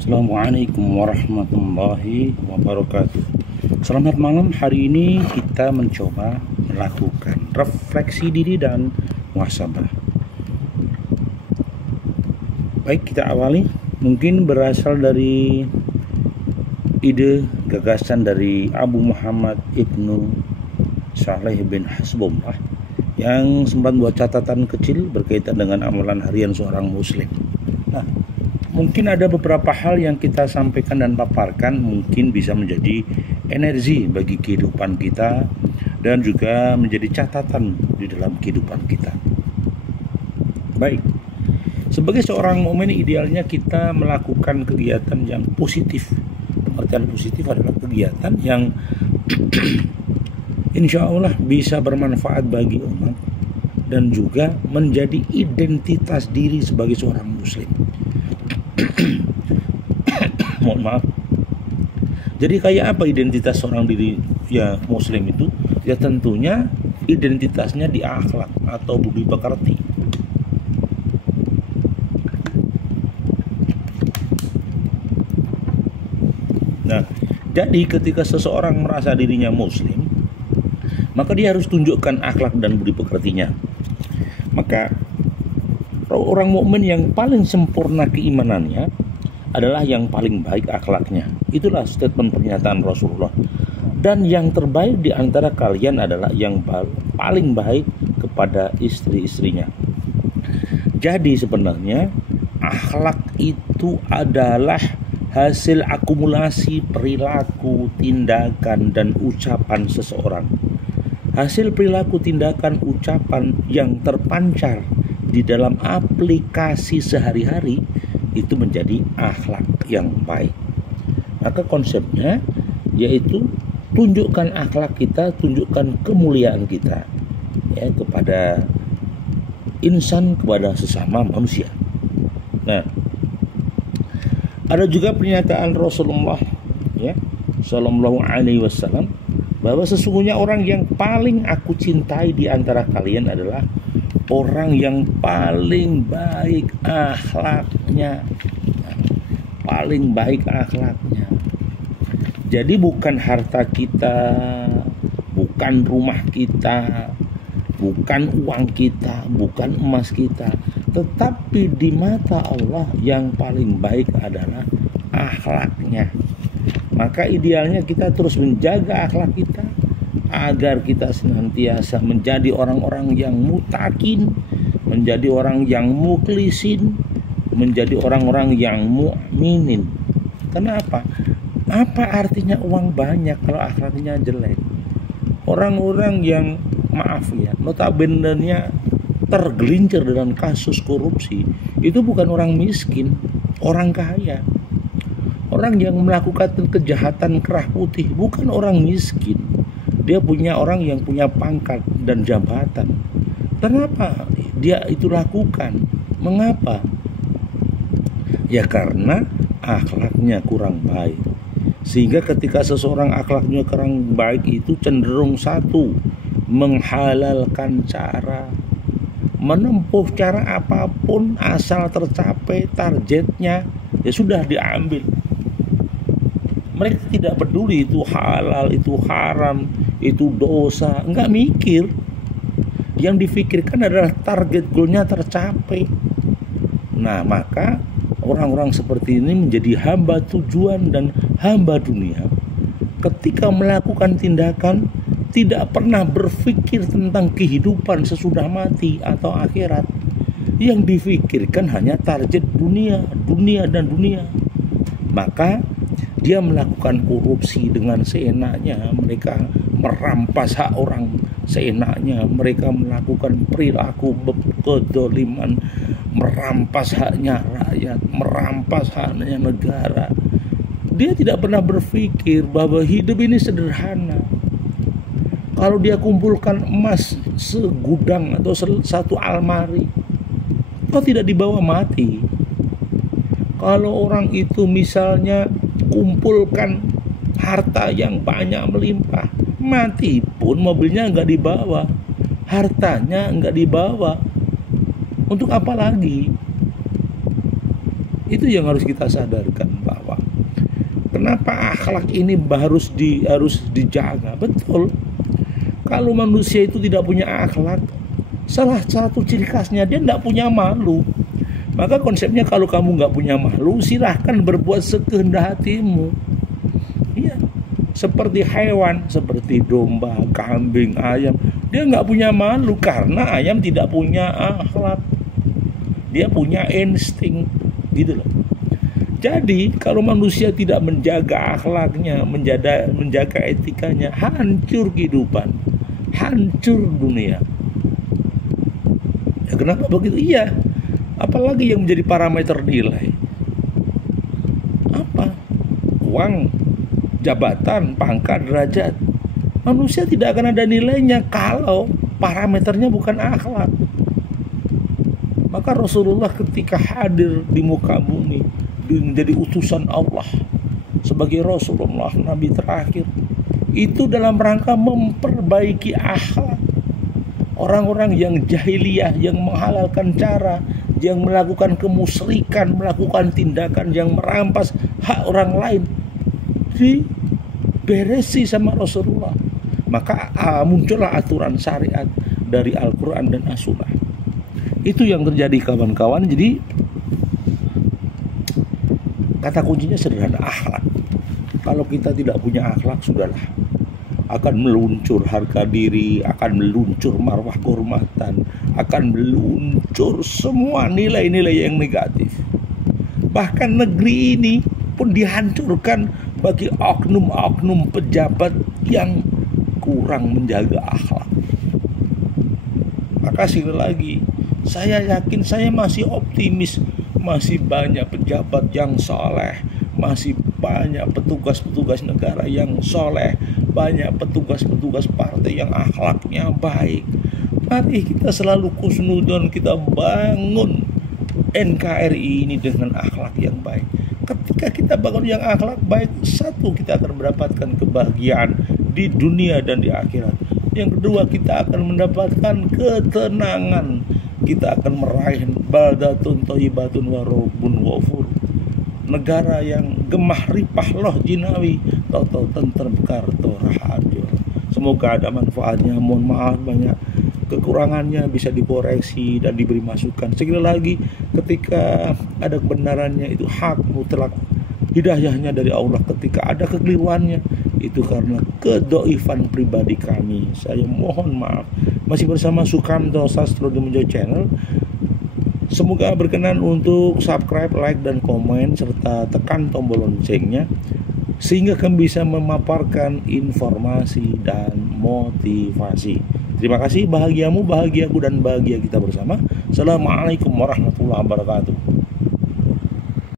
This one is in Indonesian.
Assalamualaikum warahmatullahi wabarakatuh. Selamat malam. Hari ini kita mencoba melakukan refleksi diri dan muhasabah. Baik, kita awali. Mungkin berasal dari ide gagasan dari Abu Muhammad Ibnu Saleh bin Hasbullah yang sempat buat catatan kecil berkaitan dengan amalan harian seorang muslim. Nah, mungkin ada beberapa hal yang kita sampaikan dan paparkan mungkin bisa menjadi energi bagi kehidupan kita dan juga menjadi catatan di dalam kehidupan kita. Baik, sebagai seorang mukmin idealnya kita melakukan kegiatan yang positif. Pengertian positif adalah kegiatan yang insya Allah bisa bermanfaat bagi umat dan juga menjadi identitas diri sebagai seorang muslim. Mohon maaf. Jadi kayak apa identitas seorang diri ya muslim itu? Ya tentunya identitasnya di akhlak atau budi pekerti. Nah, jadi ketika seseorang merasa dirinya muslim, maka dia harus tunjukkan akhlak dan budi pekertinya. Maka orang mukmin yang paling sempurna keimanannya adalah yang paling baik akhlaknya. Itulah statement pernyataan Rasulullah. Dan yang terbaik di antara kalian adalah yang paling baik kepada istri-istrinya. Jadi sebenarnya akhlak itu adalah hasil akumulasi perilaku, tindakan, dan ucapan seseorang. Hasil perilaku, tindakan, ucapan yang terpancar di dalam aplikasi sehari-hari itu menjadi akhlak yang baik. Maka konsepnya yaitu tunjukkan akhlak kita, tunjukkan kemuliaan kita ya kepada insan, kepada sesama manusia. Nah, ada juga pernyataan Rasulullah ya sallallahu alaihi wasallam bahwa sesungguhnya orang yang paling aku cintai di antara kalian adalah orang yang paling baik akhlaknya. Paling baik akhlaknya. Jadi bukan harta kita, bukan rumah kita, bukan uang kita, bukan emas kita, tetapi di mata Allah yang paling baik adalah akhlaknya. Maka idealnya kita terus menjaga akhlak kita agar kita senantiasa menjadi orang-orang yang mutakin, menjadi orang yang mukhlisin, menjadi orang-orang yang mukminin. Kenapa? Apa artinya uang banyak kalau akhlaknya jelek? Orang-orang yang maaf ya, notabene-nya tergelincir dalam kasus korupsi itu bukan orang miskin, orang kaya. Orang yang melakukan kejahatan kerah putih bukan orang miskin. Dia punya orang yang punya pangkat dan jabatan. Kenapa dia itu lakukan? Mengapa? Ya karena akhlaknya kurang baik. Sehingga ketika seseorang akhlaknya kurang baik itu cenderung satu, menghalalkan cara, menempuh cara apapun asal tercapai targetnya, ya sudah diambil. Mereka tidak peduli itu halal, itu haram, itu dosa, enggak mikir. Yang difikirkan adalah target goalnya tercapai. Nah, maka orang-orang seperti ini menjadi hamba tujuan dan hamba dunia. Ketika melakukan tindakan tidak pernah berpikir tentang kehidupan sesudah mati atau akhirat. Yang difikirkan hanya target dunia, dunia dan dunia. Maka dia melakukan korupsi dengan seenaknya, mereka merampas hak orang seenaknya, mereka melakukan perilaku kezaliman, merampas haknya rakyat, merampas haknya negara. Dia tidak pernah berpikir bahwa hidup ini sederhana. Kalau dia kumpulkan emas segudang atau satu almari, kok tidak dibawa mati? Kalau orang itu misalnya kumpulkan harta yang banyak melimpah, mati pun mobilnya nggak dibawa, hartanya nggak dibawa. Untuk apa lagi? Itu yang harus kita sadarkan, bahwa kenapa akhlak ini harus dijaga. Betul. Kalau manusia itu tidak punya akhlak, salah satu ciri khasnya dia tidak punya malu. Maka konsepnya, kalau kamu nggak punya malu, silahkan berbuat sekehendak hatimu. Iya, seperti hewan, seperti domba, kambing, ayam, dia nggak punya malu karena ayam tidak punya akhlak. Dia punya insting, gitu loh. Jadi kalau manusia tidak menjaga akhlaknya, menjaga etikanya, hancur kehidupan, hancur dunia. Ya, kenapa begitu? Iya. Apalagi yang menjadi parameter nilai? Apa? Uang, jabatan, pangkat, derajat. Manusia tidak akan ada nilainya kalau parameternya bukan akhlak. Maka Rasulullah ketika hadir di muka bumi, menjadi utusan Allah sebagai Rasulullah, Nabi terakhir, itu dalam rangka memperbaiki akhlak. Orang-orang yang jahiliyah, yang menghalalkan cara, yang melakukan kemusyrikan, melakukan tindakan yang merampas hak orang lain, diberesi sama Rasulullah. Maka muncullah aturan syariat dari Al-Quran dan As-Sunnah. Itu yang terjadi, kawan-kawan. Jadi kata kuncinya sederhana, akhlak. Kalau kita tidak punya akhlak, sudahlah, akan meluncur harga diri, akan meluncur marwah kehormatan, akan meluncur semua nilai-nilai yang negatif. Bahkan negeri ini pun dihancurkan bagi oknum-oknum pejabat yang kurang menjaga akhlak. Maka sekali lagi, saya yakin, saya masih optimis, masih banyak pejabat yang soleh, masih banyak petugas-petugas negara yang soleh, banyak petugas-petugas partai yang akhlaknya baik. Mari kita selalu kusnudon, kita bangun NKRI ini dengan akhlak yang baik. Ketika kita bangun yang akhlak baik, satu, kita akan mendapatkan kebahagiaan di dunia dan di akhirat. Yang kedua, kita akan mendapatkan ketenangan. Kita akan meraih baldatun thayyibatun wa rabbun ghafur. Negara yang gemah ripah loh jinawi, toto tentrem karto raharjo. Semoga ada manfaatnya. Mohon maaf banyak kekurangannya, bisa dikoreksi dan diberi masukan. Sekali lagi, ketika ada kebenarannya, itu hak mutlak, hidayahnya dari Allah. Ketika ada kekeliruannya, itu karena kedoifan pribadi kami. Saya mohon maaf. Masih bersama Sukamto Sastro di Menjo Channel. Semoga berkenan untuk subscribe, like, dan komen, serta tekan tombol loncengnya, sehingga kami bisa memaparkan informasi dan motivasi. Terima kasih, bahagiamu, bahagiaku, dan bahagia kita bersama. Assalamualaikum warahmatullahi wabarakatuh.